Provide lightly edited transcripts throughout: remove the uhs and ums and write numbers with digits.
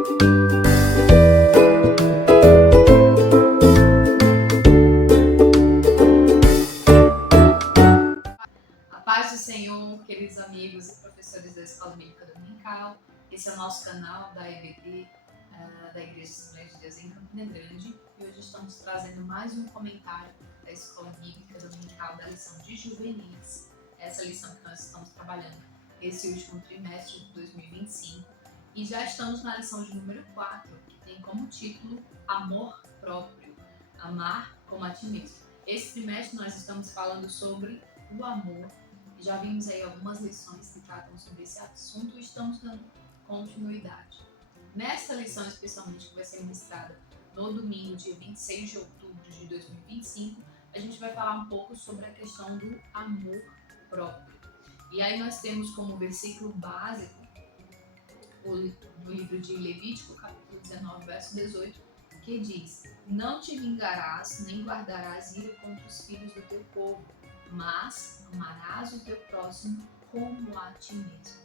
A paz do Senhor, queridos amigos e professores da Escola Bíblica Dominical. Esse é o nosso canal da EBD, da Igreja Assembleia de Deus em Campina Grande. E hoje estamos trazendo mais um comentário da Escola Bíblica Dominical da lição de juvenis. Essa lição que nós estamos trabalhando esse último trimestre de 2025. E já estamos na lição de número 4, que tem como título Amor Próprio, amar como a ti mesmo. Esse trimestre nós estamos falando sobre o amor. Já vimos aí algumas lições que tratam sobre esse assunto e estamos dando continuidade. Nesta lição especialmente, que vai ser ministrada no domingo, dia 26 de outubro de 2025, a gente vai falar um pouco sobre a questão do amor próprio. E aí nós temos como versículo básico do livro de Levítico, capítulo 19, verso 18, que diz: não te vingarás, nem guardarás ira contra os filhos do teu povo, mas amarás o teu próximo como a ti mesmo.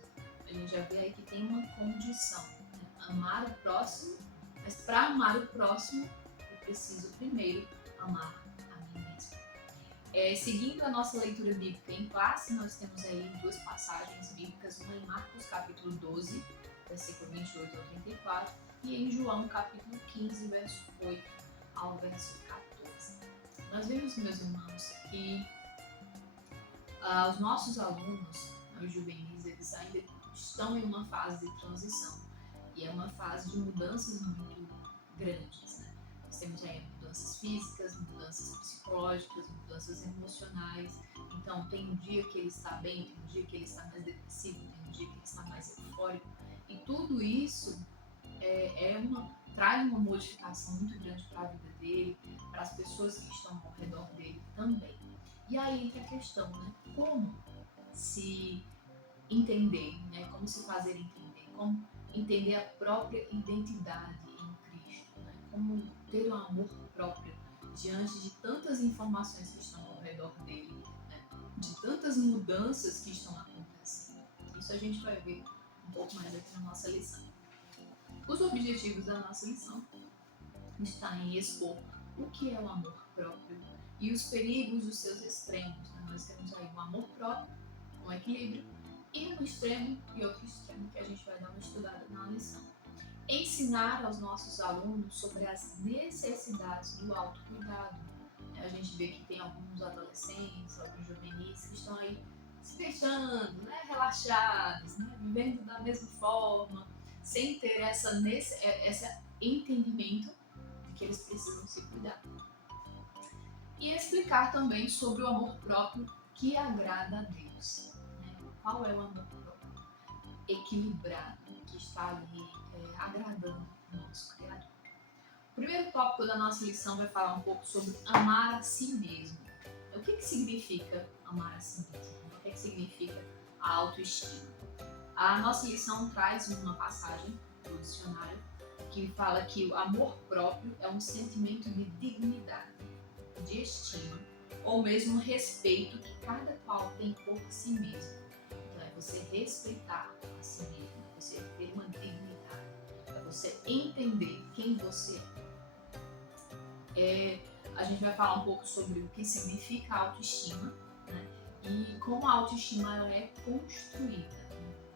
A gente já vê aí que tem uma condição, né? Amar o próximo, mas para amar o próximo, eu preciso primeiro amar a mim mesmo. Seguindo a nossa leitura bíblica em classe, nós temos aí duas passagens bíblicas, uma em Marcos capítulo 12, versículo 28 ao 34, e em João capítulo 15, verso 8 ao verso 14. Nós vemos, meus irmãos, que os nossos alunos, os juvenis, eles ainda estão em uma fase de transição, e é uma fase de mudanças muito grandes, né? Nós temos aí mudanças físicas, mudanças psicológicas, mudanças emocionais. Então tem um dia que ele está bem, tem um dia que ele está mais depressivo, tem um dia que ele está mais eufórico, e tudo isso traz uma modificação muito grande para a vida dele, para as pessoas que estão ao redor dele também. E aí entra a questão, né? Como se entender, né? Como se fazer entender, como entender a própria identidade em Cristo, né? Como ter um amor próprio diante de tantas informações que estão ao redor dele, né? De tantas mudanças que estão acontecendo. Isso a gente vai ver um pouco mais aqui na nossa lição. Os objetivos da nossa lição estão em expor o que é o amor próprio e os perigos dos seus extremos, né? Nós temos aí o amor próprio com equilíbrio e um extremo e outro extremo que a gente vai dar uma estudada na lição. Ensinar aos nossos alunos sobre as necessidades do autocuidado. A gente vê que tem alguns adolescentes, alguns juvenis que estão aí se deixando, né, relaxados, né, vivendo da mesma forma, sem ter esse entendimento de que eles precisam se cuidar. E explicar também sobre o amor próprio que agrada a Deus. Né? Qual é o amor próprio equilibrado, que está ali agradando o nosso Criador. O primeiro tópico da nossa lição vai falar um pouco sobre amar a si mesmo. O que significa amar a si mesmo? O que significa a autoestima? A nossa lição traz uma passagem do dicionário que fala que o amor próprio é um sentimento de dignidade, de estima, ou mesmo respeito que cada qual tem por si mesmo. Então é você respeitar a si mesmo, é você ter uma dignidade, é você entender quem você é. A gente vai falar um pouco sobre o que significa autoestima, né? E como a autoestima ela é construída.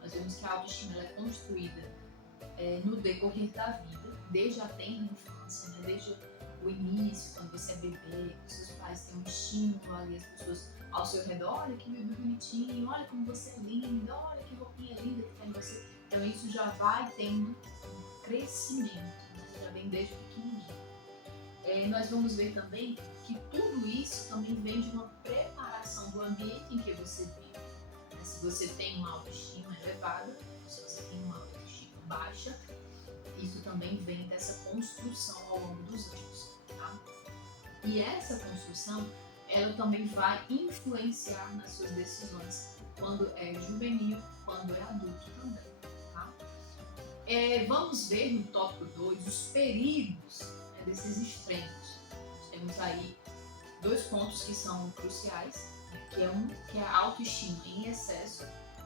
Nós vemos que a autoestima ela é construída no decorrer da vida, desde a tenra infância, né? Desde o início, quando você é bebê, seus pais têm um estímulo ali, as pessoas ao seu redor, olha que bebê bonitinho, olha como você é linda, olha que roupinha linda que tem em você. Então isso já vai tendo um crescimento, né? Já vem desde pequenininho. Nós vamos ver também que tudo isso também vem de uma preparação do ambiente em que você vive. Se você tem uma autoestima elevada, se você tem uma autoestima baixa, isso também vem dessa construção ao longo dos anos. Tá? E essa construção, ela também vai influenciar nas suas decisões, quando é juvenil, quando é adulto também. Tá? Vamos ver no tópico 2 os perigos desses extremos. Nós temos aí dois pontos que são cruciais, que é a autoestima em excesso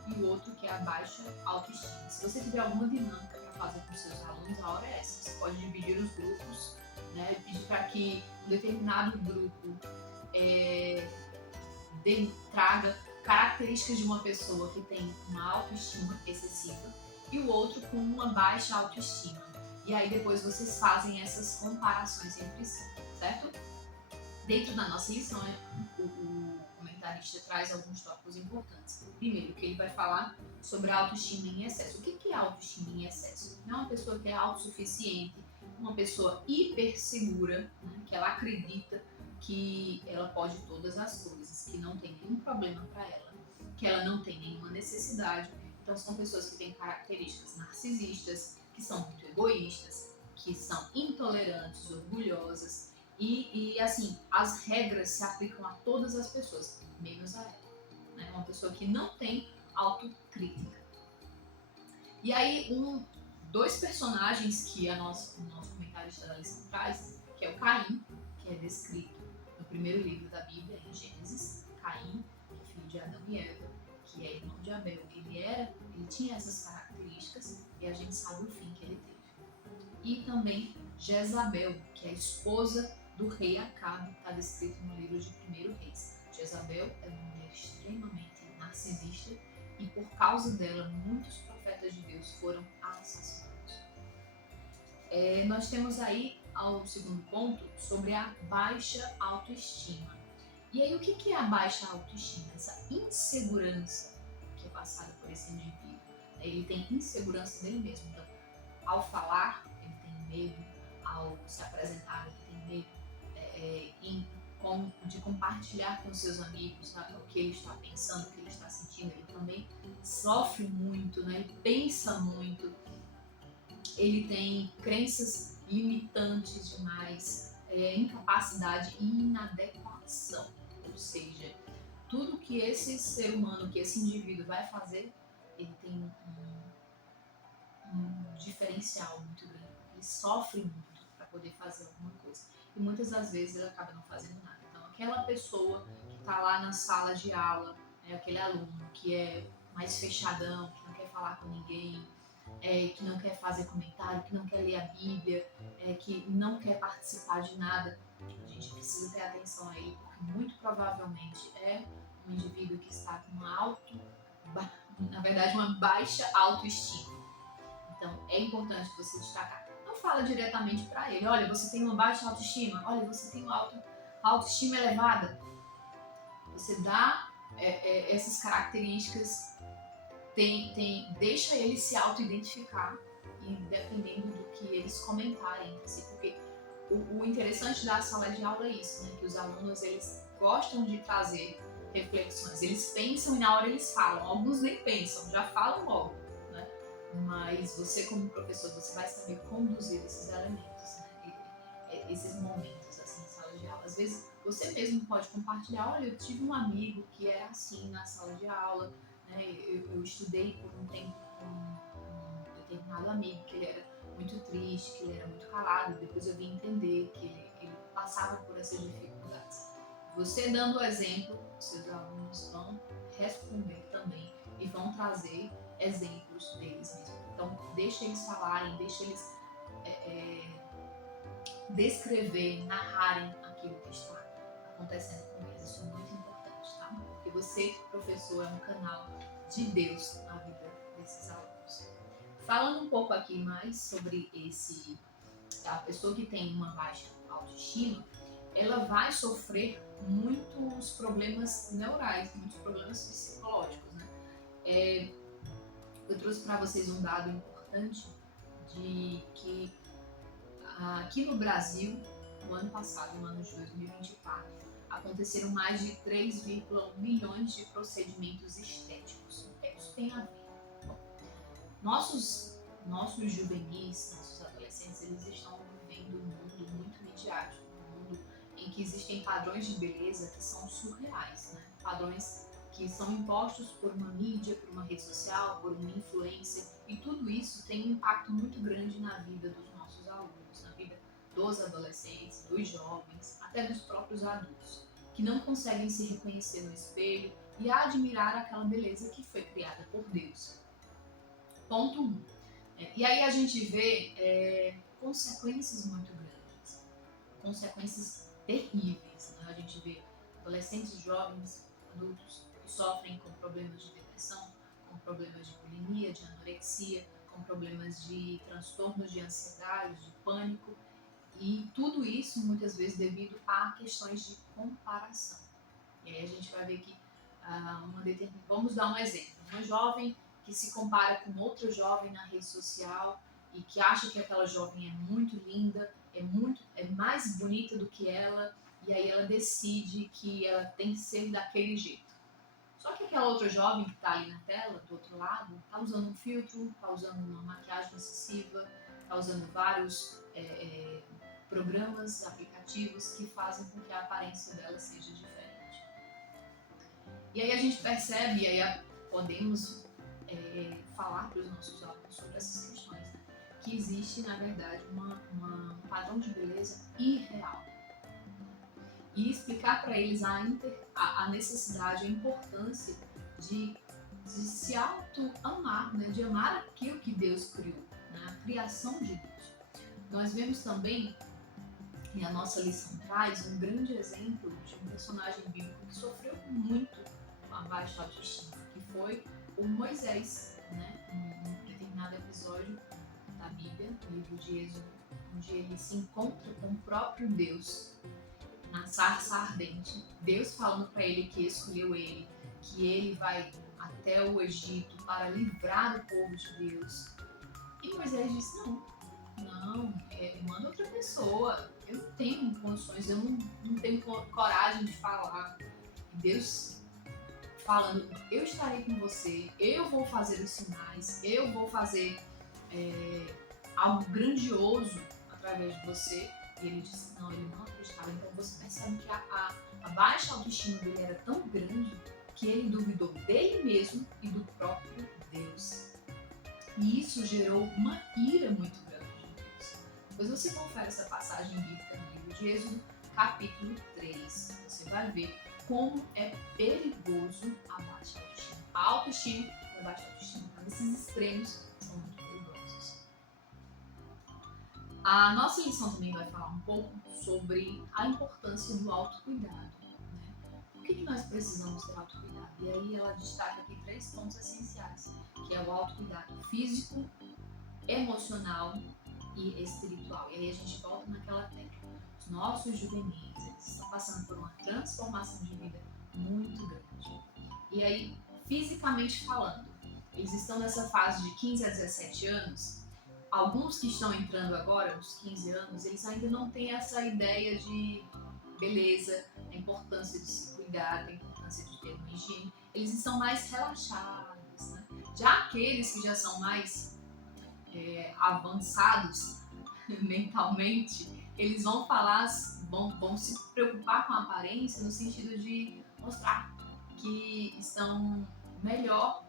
e o outro que é a baixa autoestima. Se você tiver alguma dinâmica para fazer com seus alunos, a pode dividir os grupos, né? Pedir para que um determinado grupo traga características de uma pessoa que tem uma autoestima excessiva e o outro com uma baixa autoestima. E aí depois vocês fazem essas comparações entre si, certo? Dentro da nossa lição, o comentarista traz alguns tópicos importantes. Primeiro, que ele vai falar sobre a autoestima em excesso. O que é autoestima em excesso? É uma pessoa que é autossuficiente, uma pessoa hipersegura, né, que ela acredita que ela pode todas as coisas, que não tem nenhum problema para ela, que ela não tem nenhuma necessidade. Então são pessoas que têm características narcisistas, que são muito egoístas, que são intolerantes, orgulhosas e assim, as regras se aplicam a todas as pessoas, menos a ela. Né? Uma pessoa que não tem autocrítica. E aí, dois personagens que o nosso comentarista da lição traz, que é o Caim, que é descrito no primeiro livro da Bíblia, em Gênesis. Caim, que é filho de Adão e Eva, que é irmão de Abel. Ele tinha essas características e a gente sabe o fim que ele teve. E também Jezabel, que é a esposa do rei Acabe, está descrito no livro de 1 Reis. Jezabel é uma mulher extremamente narcisista e por causa dela muitos profetas de Deus foram assassinados. Nós temos aí ao segundo ponto sobre a baixa autoestima. E aí o que é a baixa autoestima? Essa insegurança que é passada por esse indivíduo. Ele tem insegurança dele mesmo. Então, ao falar, ele tem medo. Ao se apresentar, ele tem medo. De compartilhar com seus amigos, sabe, o que ele está pensando, o que ele está sentindo. Ele também sofre muito, né? Ele pensa muito. Ele tem crenças limitantes demais, incapacidade e inadequação. Ou seja, tudo que esse ser humano, que esse indivíduo vai fazer, ele tem um diferencial muito grande. Ele sofre muito para poder fazer alguma coisa. E muitas das vezes ele acaba não fazendo nada. Então, aquela pessoa que está lá na sala de aula, aquele aluno que é mais fechadão, que não quer falar com ninguém, que não quer fazer comentário, que não quer ler a Bíblia, que não quer participar de nada, a gente precisa ter atenção a ele, porque muito provavelmente é um indivíduo que está com uma baixa autoestima. Então, é importante você destacar. Não fala diretamente para ele, olha, você tem uma baixa autoestima, olha, você tem uma autoestima elevada. Você dá essas características, deixa ele se auto-identificar, e dependendo do que eles comentarem entre si, porque o interessante da sala de aula é isso, né? Que os alunos eles gostam de trazer reflexões, eles pensam e na hora eles falam, alguns nem pensam, já falam logo, né? Mas você como professor, você vai saber conduzir esses elementos, né? Esses momentos assim, na sala de aula. Às vezes você mesmo pode compartilhar, olha, eu tive um amigo que era assim na sala de aula, né? Eu estudei por um tempo com um determinado amigo que ele era muito triste, que ele era muito calado, depois eu vim entender que ele passava por essas dificuldades. Você dando o exemplo, seus alunos vão responder também e vão trazer exemplos deles mesmos. Então, deixa eles falarem, deixa eles descrever, narrarem aquilo que está acontecendo com eles. Isso é muito importante, tá? Porque você, professor, é um canal de Deus na vida desses alunos. Falando um pouco aqui mais sobre a pessoa que tem uma baixa autoestima, ela vai sofrer muitos problemas neurais, muitos problemas psicológicos, né? Eu trouxe para vocês um dado importante de que aqui no Brasil, no ano passado, no ano de 2024, aconteceram mais de 3,1 milhões de procedimentos estéticos. O que isso tem a ver? Bom, nossos juvenis, nossos adolescentes, eles estão vivendo um mundo muito midiático, um mundo em que existem padrões de beleza que são surreais, né? Padrões que são impostos por uma mídia, por uma rede social, por uma influência, e tudo isso tem um impacto muito grande na vida dos nossos alunos, na vida dos adolescentes, dos jovens, até dos próprios adultos, que não conseguem se reconhecer no espelho e admirar aquela beleza que foi criada por Deus. Ponto 1. E aí a gente vê consequências muito grandes, consequências terríveis, né? A gente vê adolescentes, jovens, adultos que sofrem com problemas de depressão, com problemas de bulimia, de anorexia, com problemas de transtornos de ansiedade, de pânico, e tudo isso muitas vezes devido a questões de comparação. E aí a gente vai ver que vamos dar um exemplo, uma jovem que se compara com outra jovem na rede social e que acha que aquela jovem é muito linda, é mais bonita do que ela, e aí ela decide que ela tem que ser daquele jeito. Só que aquela outra jovem que está ali na tela, do outro lado, está usando um filtro, está usando uma maquiagem excessiva, está usando vários programas, aplicativos que fazem com que a aparência dela seja diferente. E aí a gente percebe, e aí podemos falar para os nossos alunos sobre essas questões, né? Que existe, na verdade, um padrão de beleza irreal. E explicar para eles a necessidade, a importância de se auto-amar, né? De amar aquilo que Deus criou, né? A criação de Deus. Nós vemos também, e a nossa lição traz, um grande exemplo de um personagem bíblico que sofreu muito com a baixa autoestima, que foi o Moisés, né? Em determinado episódio da Bíblia, no livro de Êxodo, onde ele se encontra com o próprio Deus na sarça ardente, Deus falando para ele que escolheu ele, que ele vai até o Egito para livrar o povo de Deus. E Moisés disse, não, manda outra pessoa, eu não tenho condições, eu não tenho coragem de falar. E Deus falando, eu estarei com você, eu vou fazer os sinais, eu vou fazer algo grandioso através de você. E ele disse, não, ele não acreditava. Então você percebe que a baixa autoestima dele era tão grande que ele duvidou dele mesmo e do próprio Deus. E isso gerou uma ira muito grande de Deus. Depois você confere essa passagem bíblica no livro de Êxodo, capítulo 3. Você vai ver como é perigoso a baixa autoestima. A autoestima e a baixa autoestima. Então, esses extremos são muito perigosos. A nossa lição também vai falar um pouco sobre a importância do autocuidado. Né? Por que nós precisamos ter autocuidado? E aí ela destaca aqui 3 pontos essenciais, que é o autocuidado físico, emocional e espiritual. E aí a gente volta naquela tecla. Os nossos juvenis, eles estão passando por uma transformação de vida muito grande. E aí, fisicamente falando, eles estão nessa fase de 15 a 17 anos. Alguns que estão entrando agora, uns 15 anos, eles ainda não têm essa ideia de beleza, a importância de se cuidar, a importância de ter uma higiene. Eles estão mais relaxados, né? Já aqueles que já são mais avançados mentalmente, eles vão falar, vão se preocupar com a aparência no sentido de mostrar que estão melhor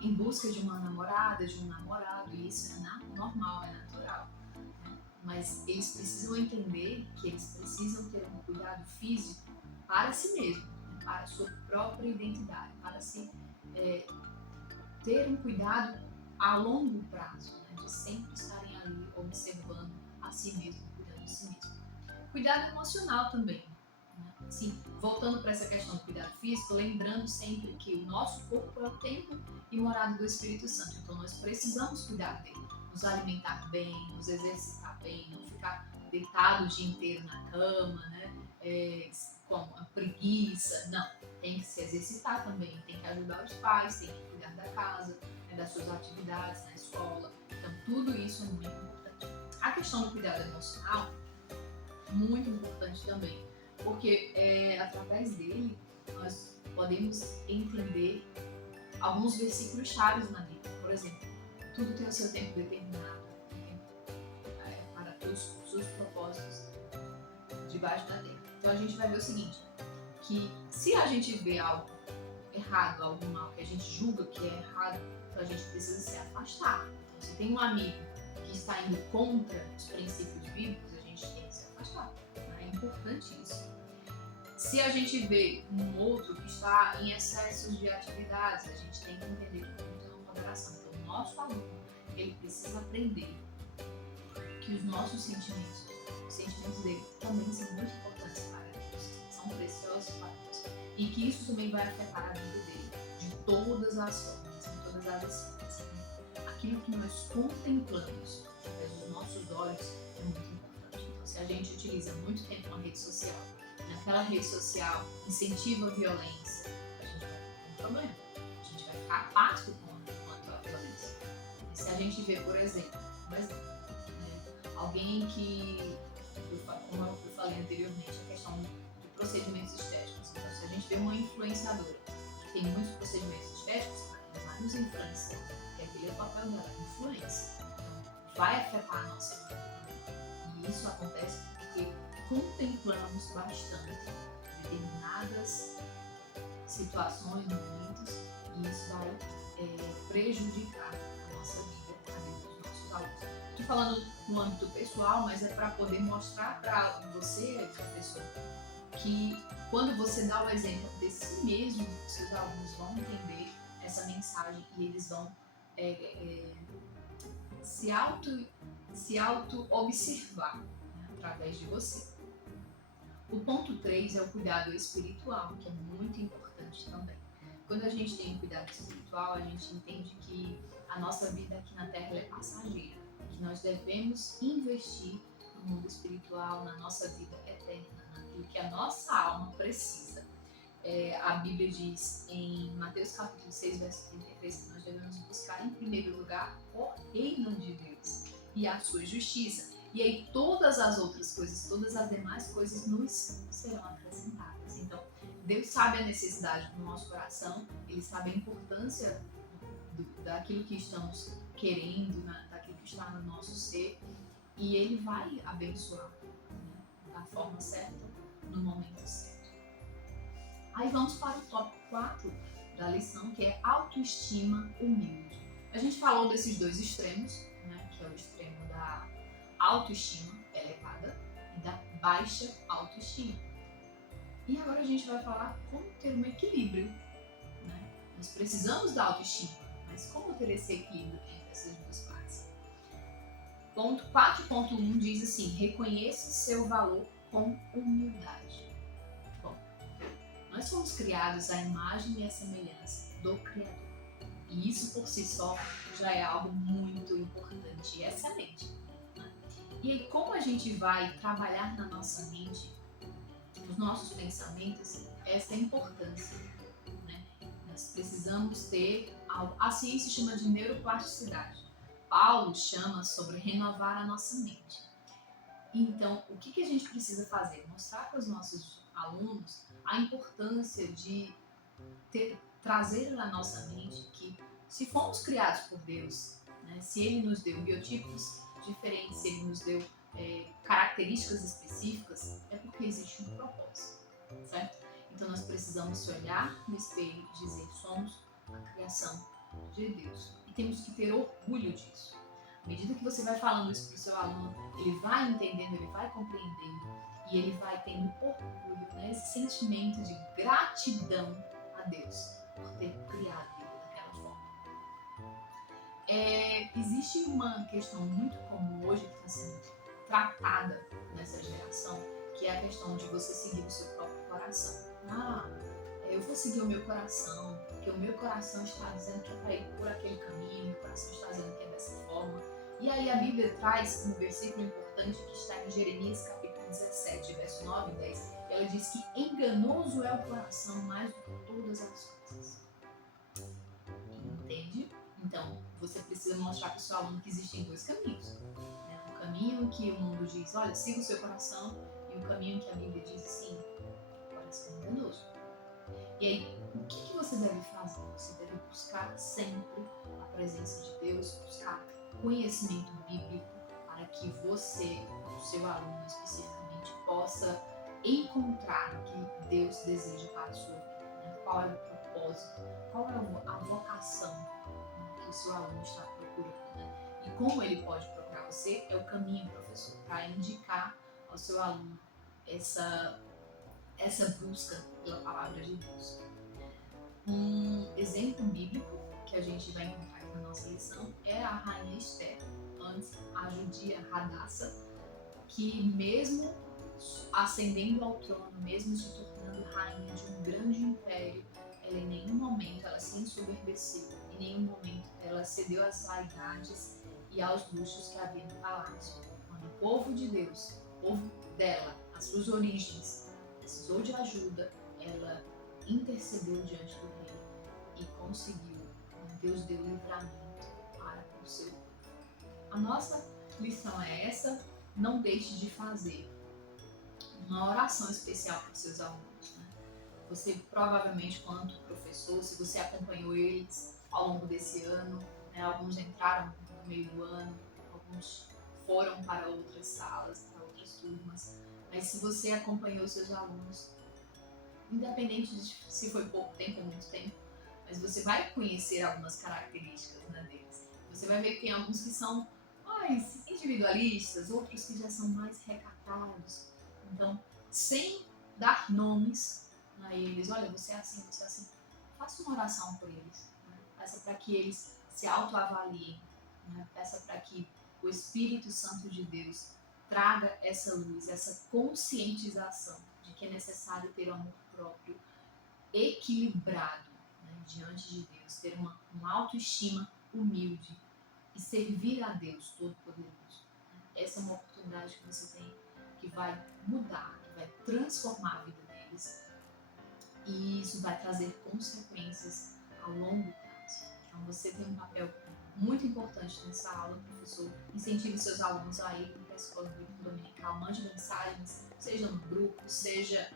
em busca de uma namorada, de um namorado, e isso é normal, é natural. Né? Mas eles precisam entender que eles precisam ter um cuidado físico para si mesmo, né? Para a sua própria identidade, para ter um cuidado a longo prazo, né? De sempre estarem ali observando a si mesmo, cuidando de si mesmo. Cuidado emocional também. Assim, voltando para essa questão do cuidado físico, lembrando sempre que o nosso corpo é o templo e morada do Espírito Santo. Então nós precisamos cuidar dele, nos alimentar bem, nos exercitar bem, não ficar deitado o dia inteiro na cama, né? Com a preguiça. Não, tem que se exercitar também, tem que ajudar os pais, tem que cuidar da casa, né, das suas atividades na escola. Então tudo isso é muito importante. A questão do cuidado emocional, muito importante também. Porque através dele nós podemos entender alguns versículos chaves na Bíblia. Por exemplo, tudo tem o seu tempo determinado, para todos os seus propósitos debaixo da terra. Então a gente vai ver o seguinte, que se a gente vê algo errado, algo mal, que a gente julga que é errado, então a gente precisa se afastar. Então, se tem um amigo que está indo contra os princípios bíblicos, a gente tem que se afastar. É importante isso. Se a gente vê um outro que está em excessos de atividades, a gente tem que entender que tudo tem uma moderação. Então, o nosso aluno, ele precisa aprender que que os nossos sentimentos, os sentimentos dele também são muito importantes para Deus, são preciosos para Deus. E que isso também vai afetar a vida dele de todas as formas, de todas as esferas. Aquilo que nós contemplamos através dos nossos olhos é muito importante. Então, se a gente utiliza muito tempo uma rede social, naquela rede social incentiva a violência, a gente vai ter um problema. A gente vai ficar apático quanto à violência. E se a gente vê, por exemplo, alguém que, como eu falei anteriormente, a questão de procedimentos estéticos. Então, se a gente vê uma influenciadora que tem muitos procedimentos estéticos, ela vai nos influenciar, porque aquele é o papel dela, influência. Então, vai afetar a nossa vida. E isso acontece porque contemplamos bastante determinadas situações, momentos, e isso vai prejudicar a nossa vida, a vida dos nossos alunos. Estou falando no âmbito pessoal, mas é para poder mostrar para você, professor, que quando você dá o exemplo de si mesmo, seus alunos vão entender essa mensagem e eles vão se auto-observar, né, através de você. O ponto 3 é o cuidado espiritual, que é muito importante também. Quando a gente tem um cuidado espiritual, a gente entende que a nossa vida aqui na Terra é passageira, que nós devemos investir no mundo espiritual, na nossa vida eterna, naquilo que a nossa alma precisa. A Bíblia diz em Mateus capítulo 6, verso 33, que nós devemos buscar em primeiro lugar o reino de Deus e a sua justiça. E aí todas as outras coisas, todas as demais coisas nos serão acrescentadas. Então, Deus sabe a necessidade do nosso coração, Ele sabe a importância daquilo que estamos querendo, daquilo que está no nosso ser, e Ele vai abençoar, né, da forma certa, no momento certo. Aí vamos para o tópico 4 da lição, que é autoestima humilde. A gente falou desses dois extremos, né, que é o extremo da autoestima elevada e da baixa autoestima. E agora a gente vai falar como ter um equilíbrio, né? Nós precisamos da autoestima, mas como ter esse equilíbrio entre essas duas partes? Ponto 4.1 diz assim: reconheça seu valor com humildade. Bom, nós fomos criados à imagem e à semelhança do Criador. E isso por si só já é algo muito importante e excelente. E aí, como a gente vai trabalhar na nossa mente, nos nossos pensamentos, essa importância, né? Nós precisamos ter algo. A ciência chama de neuroplasticidade. Paulo chama sobre renovar a nossa mente. Então, o que a gente precisa fazer? Mostrar para os nossos alunos a importância de trazer na nossa mente que, se fomos criados por Deus, né, se Ele nos deu biotipos diferentes, se Ele nos deu características específicas, é porque existe um propósito, certo? Então nós precisamos se olhar no espelho e dizer: somos a criação de Deus. E temos que ter orgulho disso. À medida que você vai falando isso para o seu aluno, ele vai entendendo, ele vai compreendendo e ele vai tendo orgulho, né? Esse sentimento de gratidão a Deus por ter criado ele daquela forma. Existe uma questão muito comum hoje que está sendo tratada nessa geração, que é a questão de você seguir o seu próprio coração. Eu vou seguir o meu coração, porque o meu coração está dizendo que é para ir por aquele caminho, o meu coração está dizendo que é dessa forma. E aí a Bíblia traz um versículo importante que está em Jeremias capítulo 17, verso 9 e 10. Ela diz que enganoso é o coração mais do que todas as coisas. Entende? Então, você precisa mostrar para o seu aluno que existem dois caminhos. Né? O caminho que o mundo diz: olha, siga o seu coração, e o caminho que a Bíblia diz assim: o coração é enganoso. E aí, o que você deve fazer? Você deve buscar sempre a presença de Deus, buscar conhecimento bíblico, para que você, o seu aluno especificamente, possa encontrar o que Deus deseja para a sua vida. Né? Qual é o propósito, qual é a vocação, né, que o seu aluno está procurando. Né? E como ele pode procurar você, é o caminho, professor, para indicar ao seu aluno essa busca pela palavra de Deus. Um exemplo bíblico que a gente vai encontrar aqui na nossa lição é a rainha Esther, antes, a judia Radassa, que mesmo ascendendo ao trono, mesmo se tornando rainha de um grande império, ela em nenhum momento ela se ensoberbeceu, em nenhum momento ela cedeu às vaidades e aos luxos que havia no palácio. Quando o povo de Deus, o povo dela, as suas origens, precisou de ajuda, ela intercedeu diante do rei e conseguiu. Deus deu livramento para o seu povo. A nossa lição é essa: não deixe de fazer uma oração especial para os seus alunos. Né? Você provavelmente, quanto professor, se você acompanhou eles ao longo desse ano, né, alguns entraram no meio do ano, alguns foram para outras salas, para outras turmas, mas se você acompanhou seus alunos, independente de se foi pouco tempo ou muito tempo, mas você vai conhecer algumas características, né, deles. Você vai ver que tem alguns que são mais individualistas, outros que já são mais recatados. Então, sem dar nomes a eles, olha, você é assim, faça uma oração por eles. Né? Peça para que eles se autoavaliem. Né? Peça para que o Espírito Santo de Deus traga essa luz, essa conscientização de que é necessário ter amor próprio equilibrado, né, diante de Deus, ter uma autoestima humilde e servir a Deus Todo-Poderoso. Essa é uma oportunidade que você tem que vai mudar, que vai transformar a vida deles, e isso vai trazer consequências a longo prazo. Então você tem um papel muito importante nessa aula, professor. Incentive seus alunos a ir para a escola bíblica dominical, mande mensagens, seja no grupo, seja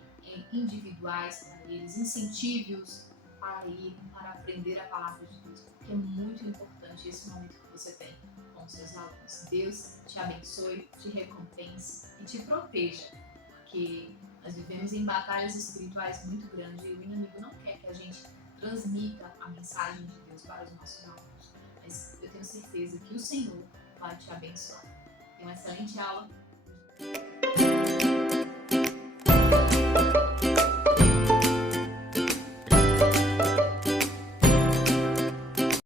individuais para eles, incentive-os para ir, para aprender a palavra de Deus, porque é muito importante esse momento que você tem com seus alunos. Deus te abençoe, te recompense e te proteja, porque nós vivemos em batalhas espirituais muito grandes e o inimigo não quer que a gente transmita a mensagem de Deus para os nossos alunos. Mas eu tenho certeza que o Senhor vai te abençoar. Tenha uma excelente aula.